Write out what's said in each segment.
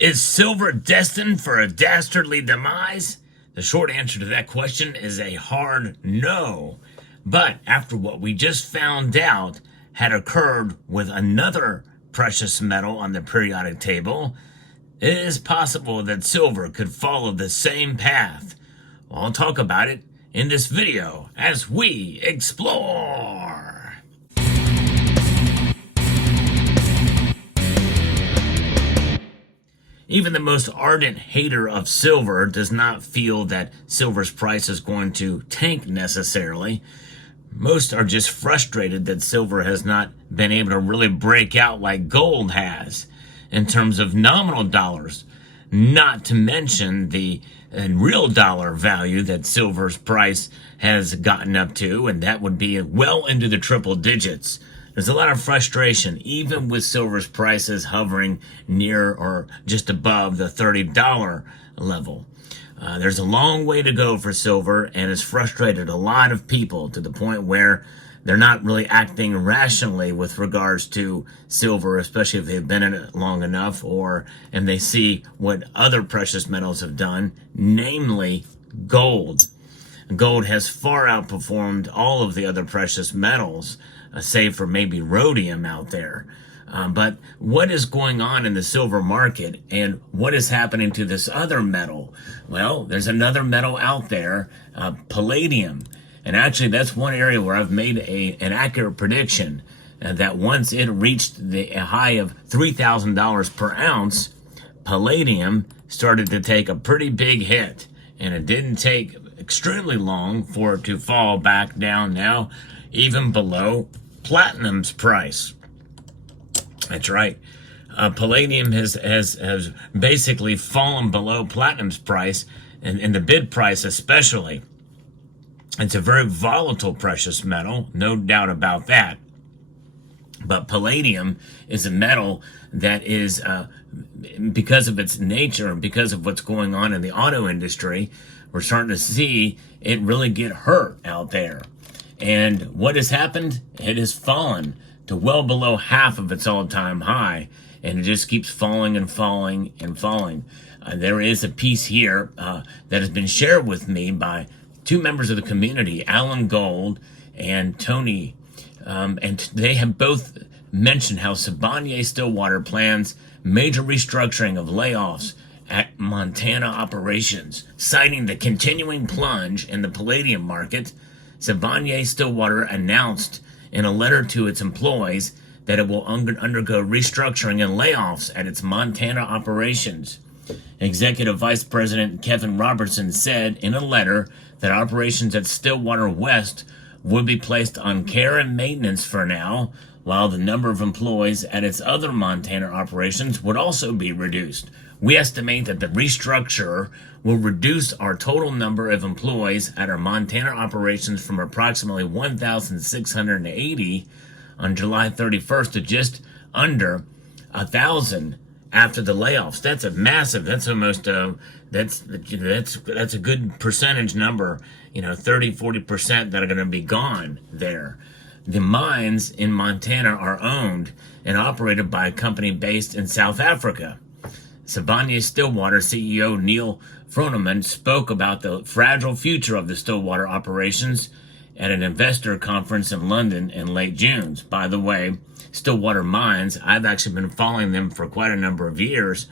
Is silver destined for a dastardly demise? The short answer to that question is a hard no. But after what we just found out had occurred with another precious metal on the periodic table, it is possible that silver could follow the same path. I'll talk about it in this video as we explore. Even the most ardent hater of silver does not feel that silver's price is going to tank necessarily. Most are just frustrated that silver has not been able to really break out like gold has in terms of nominal dollars, not to mention the real dollar value that silver's price has gotten up to, and that would be well into the triple digits. There's a lot of frustration, even with silver's prices hovering near or just above the $30 level. There's a long way to go for silver, and it's frustrated a lot of people to the point where they're not really acting rationally with regards to silver, especially if they've been in it long enough, and they see what other precious metals have done, namely gold. Gold has far outperformed all of the other precious metals, save for maybe rhodium out there. But what is going on in the silver market, and what is happening to this other metal? Well, there's another metal out there, palladium. And actually, that's one area where I've made an accurate prediction that once it reached the high of $3,000 per ounce, palladium started to take a pretty big hit. And it didn't take extremely long for it to fall back down now, even below platinum's price. That's right. Palladium has basically fallen below platinum's price, and the bid price especially. It's a very volatile precious metal, no doubt about that. But palladium is a metal that is, because of its nature, because of what's going on in the auto industry, we're starting to see it really get hurt out there. And what has happened? It has fallen to well below half of its all-time high, and it just keeps falling and falling and falling. There is a piece here that has been shared with me by two members of the community, Alan Gold and Tony, and they have both mentioned how Sibanye-Stillwater plans major restructuring of layoffs at Montana operations, citing the continuing plunge in the palladium market. Sibanye-Stillwater announced in a letter to its employees that it will undergo restructuring and layoffs at its Montana operations. Executive Vice President Kevin Robertson said in a letter that operations at Stillwater West would be placed on care and maintenance for now, while the number of employees at its other Montana operations would also be reduced. We estimate that the restructure will reduce our total number of employees at our Montana operations from approximately 1,680 on July 31st to just under 1,000 after the layoffs. That's a massive, that's almost, that's a good percentage number, 30-40% that are going to be gone there. The mines in Montana are owned and operated by a company based in South Africa. Sibanye-Stillwater CEO Neil Froneman spoke about the fragile future of the Stillwater operations at an investor conference in London in late June. By the way, Stillwater Mines, I've actually been following them for quite a number of years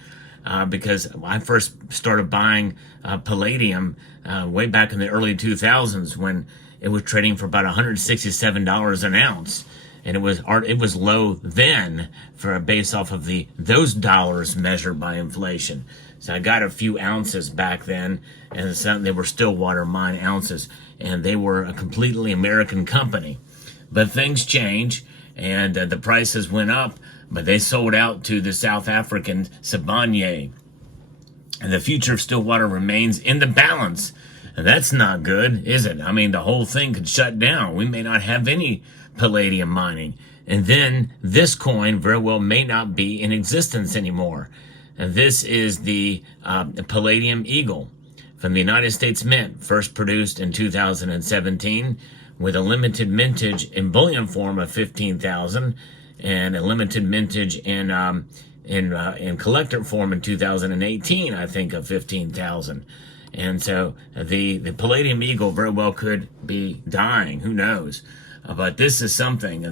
because I first started buying palladium way back in the early 2000s when it was trading for about $167 an ounce. And it was low then based off of those dollars measured by inflation. So I got a few ounces back then, and they were Stillwater mine ounces, and they were a completely American company. But things change, and the prices went up, but they sold out to the South African Sibanye. And the future of Stillwater remains in the balance. And that's not good, is it? I mean, the whole thing could shut down. We may not have any palladium mining. And then this coin very well may not be in existence anymore. And this is the Palladium Eagle from the United States Mint, first produced in 2017 with a limited mintage in bullion form of 15,000 and a limited mintage in in collector form in 2018, I think, of 15,000. And so the palladium eagle very well could be dying. Who knows? But this is something.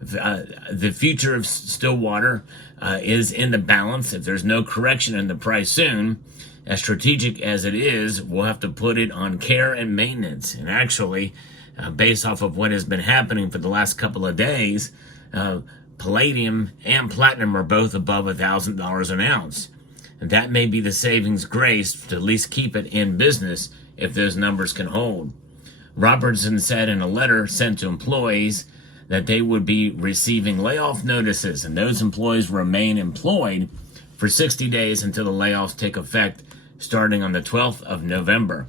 The future of Stillwater is in the balance. If there's no correction in the price soon, as strategic as it is, we'll have to put it on care and maintenance. And actually, based off of what has been happening for the last couple of days, palladium and platinum are both above $1,000 an ounce. And that may be the savings grace to at least keep it in business if those numbers can hold. Robertson said in a letter sent to employees that they would be receiving layoff notices, and those employees remain employed for 60 days until the layoffs take effect starting on the 12th of November.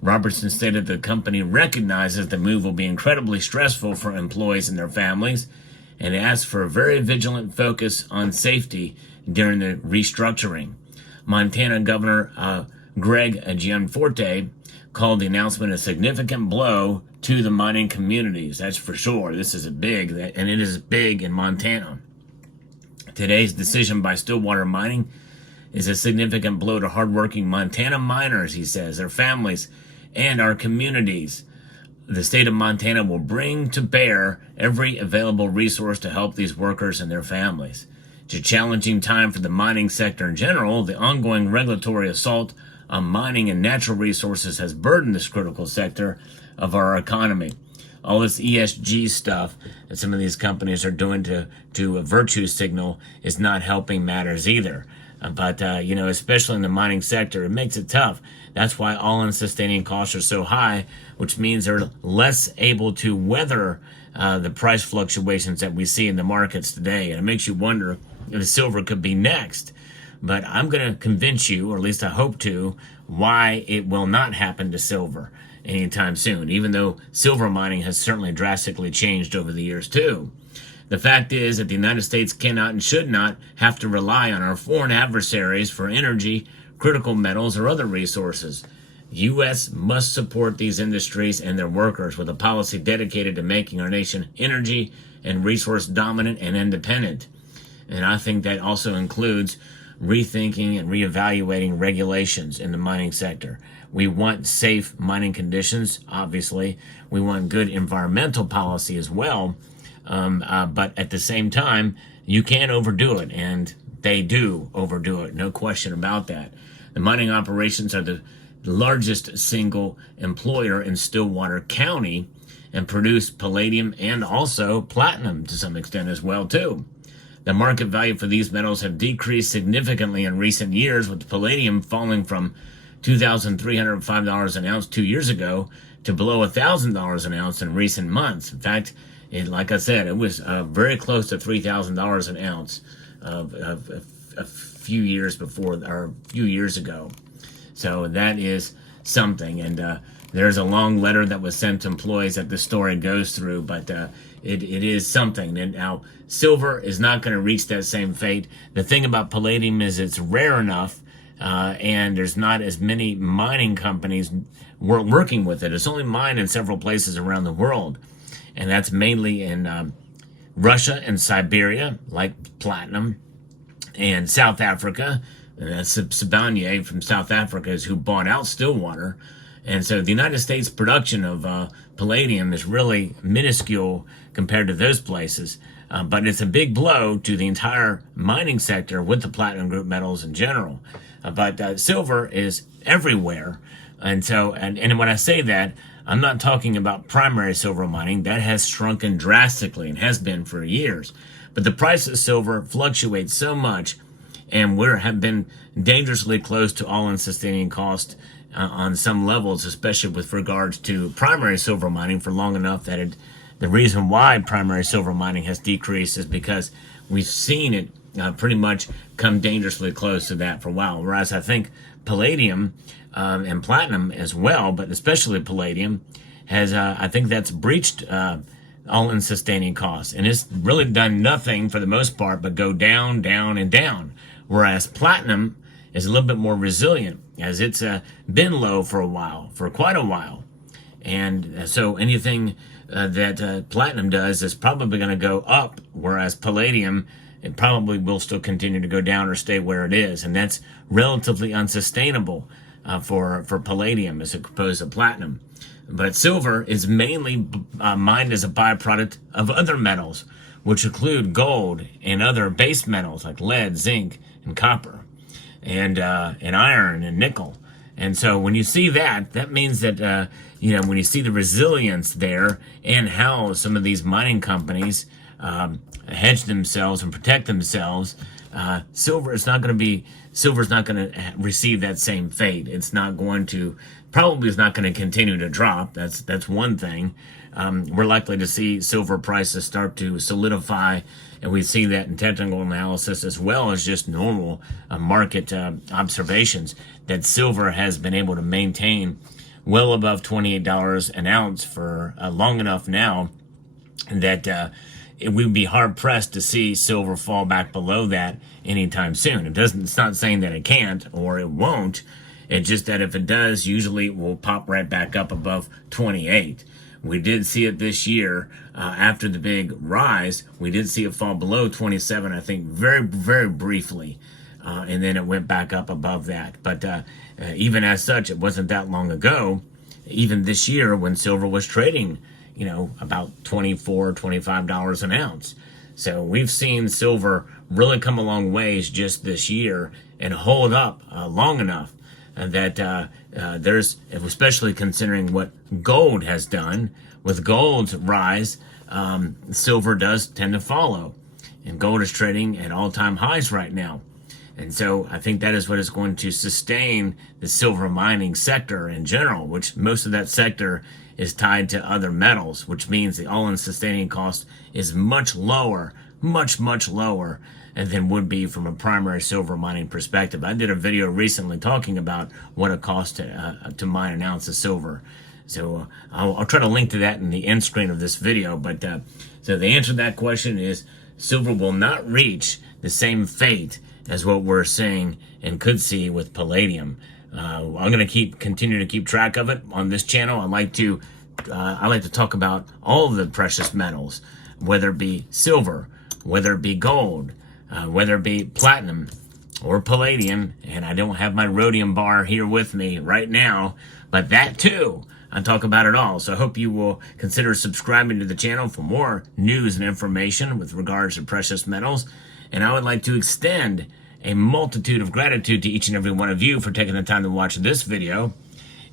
Robertson stated the company recognizes the move will be incredibly stressful for employees and their families, and asked for a very vigilant focus on safety during the restructuring. Montana Governor Greg Gianforte called the announcement a significant blow to the mining communities. That's for sure. This is and it is big in Montana. Today's decision by Stillwater Mining is a significant blow to hardworking Montana miners, he says, their families, and our communities. The state of Montana will bring to bear every available resource to help these workers and their families. It's a challenging time for the mining sector in general. The ongoing regulatory assault on mining and natural resources has burdened this critical sector of our economy. All this ESG stuff that some of these companies are doing to a virtue signal is not helping matters either. But especially in the mining sector, it makes it tough. That's why all-in sustaining costs are so high, which means they're less able to weather the price fluctuations that we see in the markets today. And it makes you wonder if silver could be next. But I'm going to convince you, or at least I hope to, why it will not happen to silver anytime soon, even though silver mining has certainly drastically changed over the years too. The fact is that the United States cannot and should not have to rely on our foreign adversaries for energy, critical metals, or other resources. The U.S. must support these industries and their workers with a policy dedicated to making our nation energy and resource dominant and independent. And I think that also includes rethinking and reevaluating regulations in the mining sector. We want safe mining conditions, obviously. We want good environmental policy as well. But at the same time, you can't overdo it, and they do overdo it, no question about that. The mining operations are the largest single employer in Stillwater County and produce palladium and also platinum to some extent as well, too. The market value for these metals have decreased significantly in recent years, with palladium falling from $2,305 an ounce 2 years ago to below $1,000 an ounce in recent months. In fact, like I said, it was very close to $3,000 an ounce a few years before, or a few years ago. So that is something. And there's a long letter that was sent to employees that the story goes through, but it is something. And now silver is not going to reach that same fate. The thing about palladium is it's rare enough, and there's not as many mining companies working with it. It's only mined in several places around the world. And that's mainly in Russia and Siberia, like platinum, and South Africa. And that's Sibanye from South Africa is who bought out Stillwater. And so the United States production of palladium is really minuscule compared to those places. But it's a big blow to the entire mining sector with the platinum group metals in general. But silver is everywhere. And so, and when I say that, I'm not talking about primary silver mining. That has shrunken drastically and has been for years. But the price of silver fluctuates so much, and have been dangerously close to all-in sustaining cost on some levels, especially with regards to primary silver mining for long enough that the reason why primary silver mining has decreased is because we've seen it pretty much come dangerously close to that for a while. Whereas I think palladium and platinum as well, but especially palladium, has I think that's breached all-in sustaining costs, and it's really done nothing for the most part but go down, down, and down. Whereas platinum is a little bit more resilient, as it's been low for quite a while, and so anything that platinum does is probably going to go up, whereas palladium it probably will still continue to go down or stay where it is, and that's relatively unsustainable for palladium as opposed to platinum. But silver is mainly mined as a byproduct of other metals, which include gold and other base metals like lead, zinc, and copper, and iron and nickel. And so when you see that, that means that when you see the resilience there and how some of these mining companies hedge themselves and protect themselves, silver's not going to receive that same fate. It's not going to, probably is not going to continue to drop. That's one thing. We're likely to see silver prices start to solidify, and we see that in technical analysis as well as just normal market observations, that silver has been able to maintain well above $28 an ounce for long enough now that it would be hard pressed to see silver fall back below that anytime soon. It's not saying that it can't or it won't. It's just that if it does, usually it will pop right back up above 28. We did see it this year after the big rise. We did see it fall below 27, I think, very, very briefly. And then it went back up above that. But even as such, it wasn't that long ago, even this year when silver was trading, about $24, $25 an ounce. So we've seen silver really come a long ways just this year and hold up long enough that there's, especially considering what gold has done, with gold's rise, silver does tend to follow. And gold is trading at all-time highs right now. And so I think that is what is going to sustain the silver mining sector in general, which most of that sector is tied to other metals, which means the all-in sustaining cost is much lower, much, much lower than would be from a primary silver mining perspective. I did a video recently talking about what it costs to mine an ounce of silver. So I'll try to link to that in the end screen of this video. But so the answer to that question is silver will not reach the same fate as what we're seeing and could see with palladium. I'm going to continue to keep track of it on this channel. I like to talk about all of the precious metals, whether it be silver, whether it be gold, whether it be platinum or palladium. And I don't have my rhodium bar here with me right now, but that too, I talk about it all. So I hope you will consider subscribing to the channel for more news and information with regards to precious metals. And I would like to extend a multitude of gratitude to each and every one of you for taking the time to watch this video.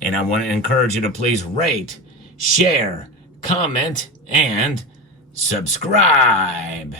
And I want to encourage you to please rate, share, comment, and subscribe.